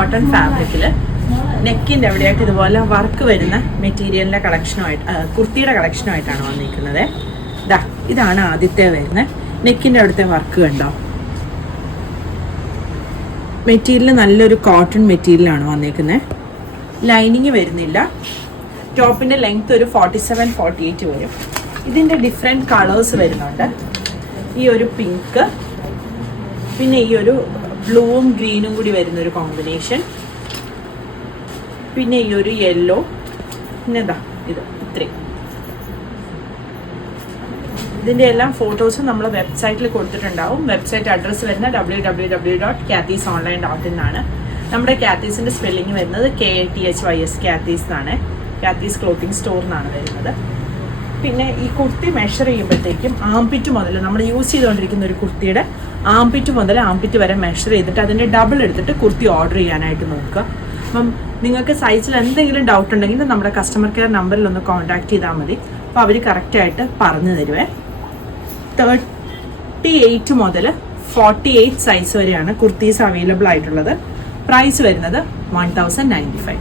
Cotton ഫാബ്രിക്കിൽ നെക്കിൻ്റെ എവിടെയായിട്ട് ഇതുപോലെ വർക്ക് വരുന്ന മെറ്റീരിയലിൻ്റെ കളക്ഷനുമായിട്ട് കുർത്തിയുടെ കളക്ഷനുമായിട്ടാണ് വന്നിരിക്കുന്നത്. ഇതാണ് ആദ്യത്തെ വരുന്നത്. നെക്കിൻ്റെ അവിടുത്തെ വർക്ക് കണ്ടോ. മെറ്റീരിയൽ നല്ലൊരു കോട്ടൺ മെറ്റീരിയലാണ് വന്നിരിക്കുന്നത്. ലൈനിങ് വരുന്നില്ല. ടോപ്പിൻ്റെ ലെങ്ത് ഒരു 47-48 വരും. ഇതിൻ്റെ ഡിഫറെൻറ്റ് കളേഴ്സ് വരുന്നുണ്ട്. ഈ ഒരു പിങ്ക്, പിന്നെ ഈ ഒരു ബ്ലൂവും ഗ്രീനും കൂടി വരുന്നൊരു കോമ്പിനേഷൻ, പിന്നെ ഈ ഒരു യെല്ലോ, പിന്നെ ഇത് ഇത്രയും. ഇതിൻ്റെ എല്ലാം ഫോട്ടോസും നമ്മൾ വെബ്സൈറ്റിൽ കൊടുത്തിട്ടുണ്ടാവും. വെബ്സൈറ്റ് അഡ്രസ്സ് വരുന്ന www.kathysonline.in ആണ്. നമ്മുടെ കാത്തീസിൻ്റെ സ്പെല്ലിങ് വരുന്നത് KATHYS കാത്തീസ് എന്നാണ്. കാത്തീസ് ക്ലോത്തിങ് സ്റ്റോർ എന്നാണ് വരുന്നത്. പിന്നെ ഈ കുർത്തി മെഷർ ചെയ്യുമ്പോഴത്തേക്കും ആംപിറ്റ് മുതൽ നമ്മൾ യൂസ് ചെയ്തുകൊണ്ടിരിക്കുന്ന ഒരു കുർത്തിയുടെ ആംപിറ്റ് മുതൽ ആംപിറ്റ് വരെ മെഷർ ചെയ്തിട്ട് അതിൻ്റെ ഡബിൾ എടുത്തിട്ട് കുർത്തി ഓർഡർ ചെയ്യാനായിട്ട് നോക്കുക. അപ്പം നിങ്ങൾക്ക് സൈസിൽ എന്തെങ്കിലും ഡൗട്ട് ഉണ്ടെങ്കിൽ നമ്മുടെ കസ്റ്റമർ കെയർ നമ്പറിൽ ഒന്ന് കോൺടാക്ട് ചെയ്താൽ മതി. അപ്പോൾ അവർ കറക്റ്റായിട്ട് പറഞ്ഞു തരുവേ. 38 മുതൽ 48 സൈസ് വരെയാണ് കുർത്തീസ് അവൈലബിൾ ആയിട്ടുള്ളത്. പ്രൈസ് വരുന്നത് 1095.